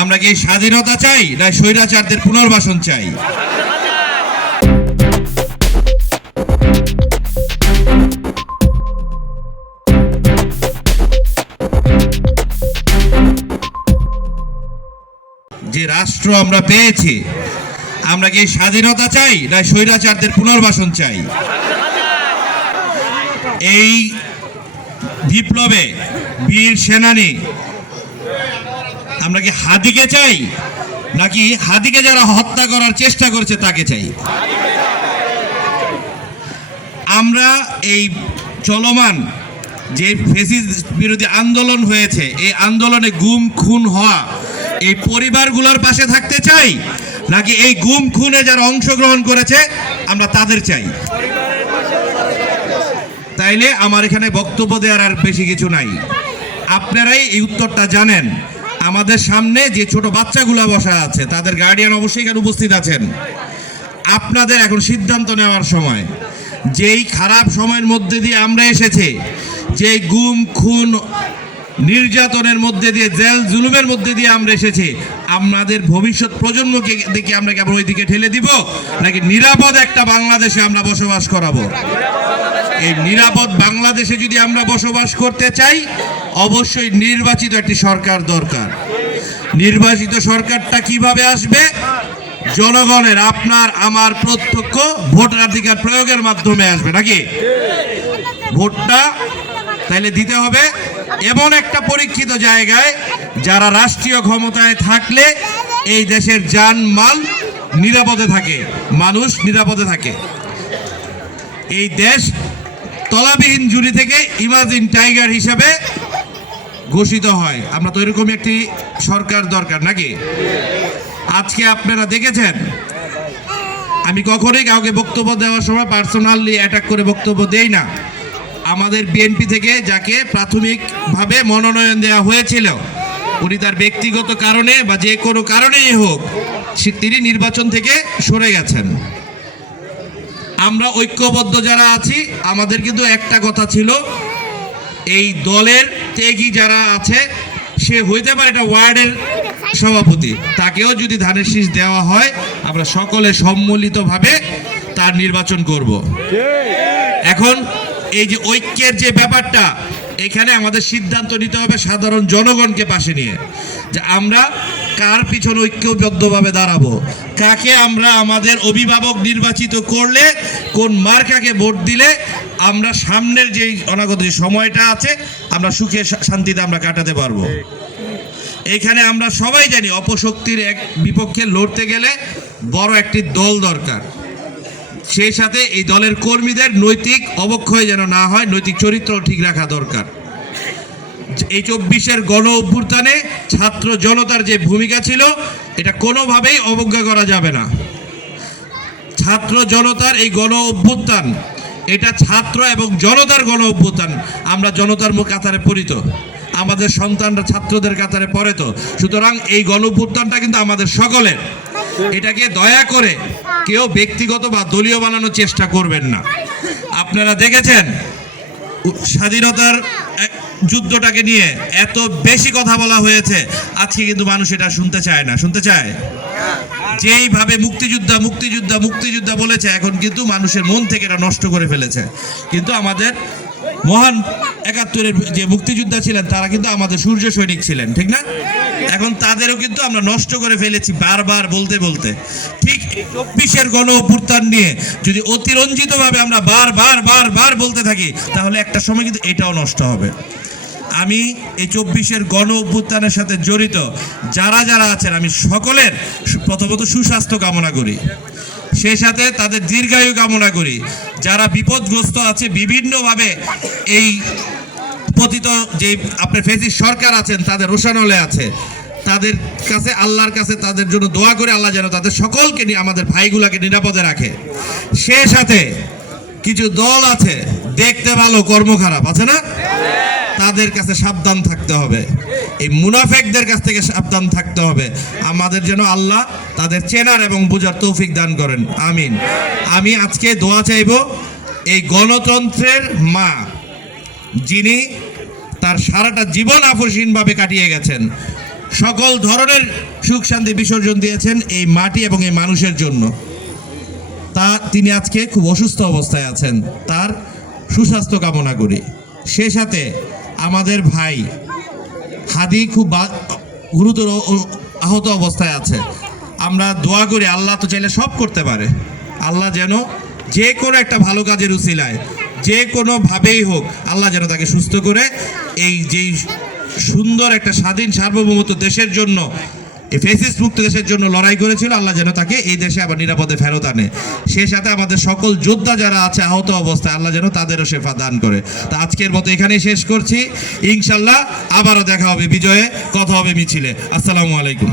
আমরা কি স্বাধীনতা চাই, না স্বৈরাচারদের পুনর্বাসন চাই? যে রাষ্ট্র আমরা পেয়েছি, আমরা কি স্বাধীনতা চাই, না স্বৈরাচারদের পুনর্বাসন চাই? এই বিপ্লবে বীর সেনানী আমরা কি হাদিকে চাই? নাকি হাদিকে যারা হত্যা করার চেষ্টা করছে তাকে চাই? আমরা এই চলমান যে ফেসিস বিরোধী আন্দোলন হয়েছে, এই আন্দোলনে গুম, খুন হওয়া, এই পরিবারগুলোর পাশে থাকতে চাই? নাকি এই গুম, খুনে যারা অংশগ্রহণ করেছে, আমরা তাদের চাই? তাইলে আমার এখানে বক্তব্য দেওয়ার আর বেশি কিছু নাই। আপনারাই এই উত্তরটা জানেন। আমাদের সামনে যে ছোট বাচ্চাগুলো বসা আছে, তাদের গার্ডিয়ান অবশ্যই এখানে উপস্থিত আছেন। আপনাদের এখন সিদ্ধান্ত নেওয়ার সময়। যেই খারাপ সময়ের মধ্যে দিয়ে আমরা এসেছি, যেই গুম, খুন নির্যাতনের মধ্যে দিয়ে, জেল জুলুমের মধ্যে দিয়ে আমরা এসেছি। আমাদের ভবিষ্যৎ প্রজন্মকে দেখে আমরা কেবল ওইদিকে ঠেলে দিব? নাকি নিরাপদ একটা বাংলাদেশে আমরা বসবাস করাবো? এই নিরাপদ বাংলাদেশে যদি আমরা বসবাস করতে চাই, অবশ্যই নির্বাচিত একটি সরকার দরকার। নির্বাচিত সরকারটা কীভাবে আসবে? জনগণের আপনার, আমার প্রত্যক্ষ ভোটাধিকার প্রয়োগের মাধ্যমে আসবে। নাকি? ভোটটা তাইলে দিতে হবে। এমন একটা পরীক্ষিত জায়গায় যারা রাষ্ট্রীয় ক্ষমতায় থাকলে এই দেশের যান মাল নিরাপদে থাকে, মানুষ নিরাপদে থাকে। এই দেশ তলাবিহীন জুড়ি থেকে ইমাজিন টাইগার হিসাবে ঘোষিত হয়। আমরা তো এরকম একটি সরকার দরকার নাকি? আজকে আপনারা দেখেছেন, আমি কখনোই কাউকে বক্তব্য দেওয়ার সময় পার্সোনালি অ্যাটাক করে বক্তব্য দেই না। আমাদের বিএনপি থেকে যাকে প্রাথমিকভাবে মনোনয়ন দেওয়া হয়েছিল উনি তার ব্যক্তিগত কারণে বা যে কোনো কারণেই হোক তিনি নির্বাচন থেকে সরে গেছেন। আমরা ঐক্যবদ্ধ যারা আছি আমাদের কিন্তু একটা কথা ছিল এই দলের ত্যাগী যারা আছে সে হইতে পারে এটা ওয়ার্ডের সভাপতি তাকেও যদি ধানের শীষ দেওয়া হয় আমরা সকলে সম্মিলিতভাবে তার নির্বাচন করব। এখন এই যে ঐক্যের যে ব্যাপারটা, এখানে আমাদের সিদ্ধান্ত নিতে হবে সাধারণ জনগণকে পাশে নিয়ে যে আমরা কার পিছনে ঐক্যবদ্ধভাবে দাঁড়াবো, কাকে আমরা আমাদের অভিভাবক নির্বাচিত করলে, কোন মার্কাকে ভোট দিলে আমরা সামনের যে অনাগত যে সময়টা আছে, আমরা সুখে শান্তিতে আমরা কাটাতে পারব। এখানে আমরা সবাই জানি অপশক্তির এক বিপক্ষে লড়তে গেলে বড় একটি দল দরকার। সেই সাথে এই দলের কর্মীদের নৈতিক অবক্ষয় যেন না হয়, নৈতিক চরিত্র ঠিক রাখা দরকার। এই চব্বিশের গণ অভ্যুত্থানে ছাত্র জনতার যে ভূমিকা ছিল, এটা কোনোভাবেই অবজ্ঞা করা যাবে না। ছাত্র জনতার এই গণ অভ্যুত্থান, এটা ছাত্র এবং জনতার গণ অভ্যুত্থান, আমরা জনতার মুখ কাতারে পরিত আমাদের সন্তানরা ছাত্রদের কাতারে পড়ে তো। সুতরাং এই গণ অভ্যুত্থানটা কিন্তু আমাদের সকলের। এটাকে দয়া করে কেউ ব্যক্তিগত বা দলীয় বানানোর চেষ্টা করবেন না। আপনারা দেখেছেন? স্বাধীনতার যুদ্ধটাকে নিয়ে এত বেশি কথা বলা হয়েছে। আজকে কিন্তু মানুষ এটা শুনতে চায় না। শুনতে চায়? যেইভাবে মুক্তিযোদ্ধা মুক্তিযোদ্ধা মুক্তিযোদ্ধা বলেছে, এখন কিন্তু মানুষের মন থেকে এটা নষ্ট করে ফেলেছে। কিন্তু আমাদের মহান একাত্তরের যে মুক্তিযোদ্ধা ছিলেন, তারা কিন্তু আমাদের সূর্য সৈনিক ছিলেন, ঠিক না? এখন তাদেরও কিন্তু আমরা নষ্ট করে ফেলেছি বারবার বলতে বলতে। ঠিক চব্বিশের গণ অভ্যুত্থান নিয়ে যদি অতিরঞ্জিতভাবে আমরা বারবার বারবার বলতে থাকি, তাহলে একটা সময় কিন্তু এটাও নষ্ট হবে। আমি এই চব্বিশের গণ অভ্যুত্থানের সাথে জড়িত যারা যারা আছেন, আমি সকলের প্রথমত সুস্বাস্থ্য কামনা করি। সেই সাথে তাদের দীর্ঘায়ু কামনা করি। যারা বিপদগ্রস্ত আছে, বিভিন্নভাবে এই পতিত যে আপনার ফেসিস সরকার আছেন, তাদের রোশানলে আছে। তাদের কাছে, আল্লাহর কাছে তাদের জন্য দোয়া করে আল্লাহ যেন তাদের সকলকে আমাদের ভাইগুলাকে নিরাপদে রাখে। সে সাথে কিছু দল আছে, দেখতে ভালো, কর্ম খারাপ, আছে না? তাদের কাছে সাবধান থাকতে হবে। এই মুনাফেকদের কাছ থেকে সাবধান থাকতে হবে। আমাদের যেন আল্লাহ তাদের চেনার এবং বোঝার তৌফিক দান করেন। আমিন। আমি আজকে দোয়া চাইব, এই গণতন্ত্রের মা, যিনি তার সারাটা জীবন আপসহীনভাবে কাটিয়ে গেছেন। সকল ধরনের সুখ শান্তি বিসর্জন দিয়েছেন এই মাটি এবং এই মানুষের জন্য। তা তিনি আজকে খুব অসুস্থ অবস্থায় আছেন। তার সুস্বাস্থ্য কামনা করি। সে সাথে আমাদের ভাই হাদি খুব গুরুতর আহত অবস্থায় আছে। আমরা দোয়া করি, আল্লাহ তো চাইলে সব করতে পারে। আল্লাহ যেন যে কোনো একটা ভালো কাজের উসিলায় যে কোনোভাবেই হোক, আল্লাহ যেন তাকে সুস্থ করে এই যেই সুন্দর একটা স্বাধীন সার্বভৌমত্ব দেশের জন্য, এই ফেসিস মুক্ত দেশের জন্য লড়াই করেছিল, আল্লাহ যেন তাকে এই দেশে আবার নিরাপদে ফেরত আনে। সে সাথে আমাদের সকল যোদ্ধা যারা আছে, আহত অবস্থায়, আল্লাহ যেন তাদেরও শেফা দান করে। তা আজকের মতো এখানেই শেষ করছি। ইনশাল্লাহ আবারও দেখা হবে বিজয়ে, কথা হবে মিছিলে। আসসালামু আলাইকুম।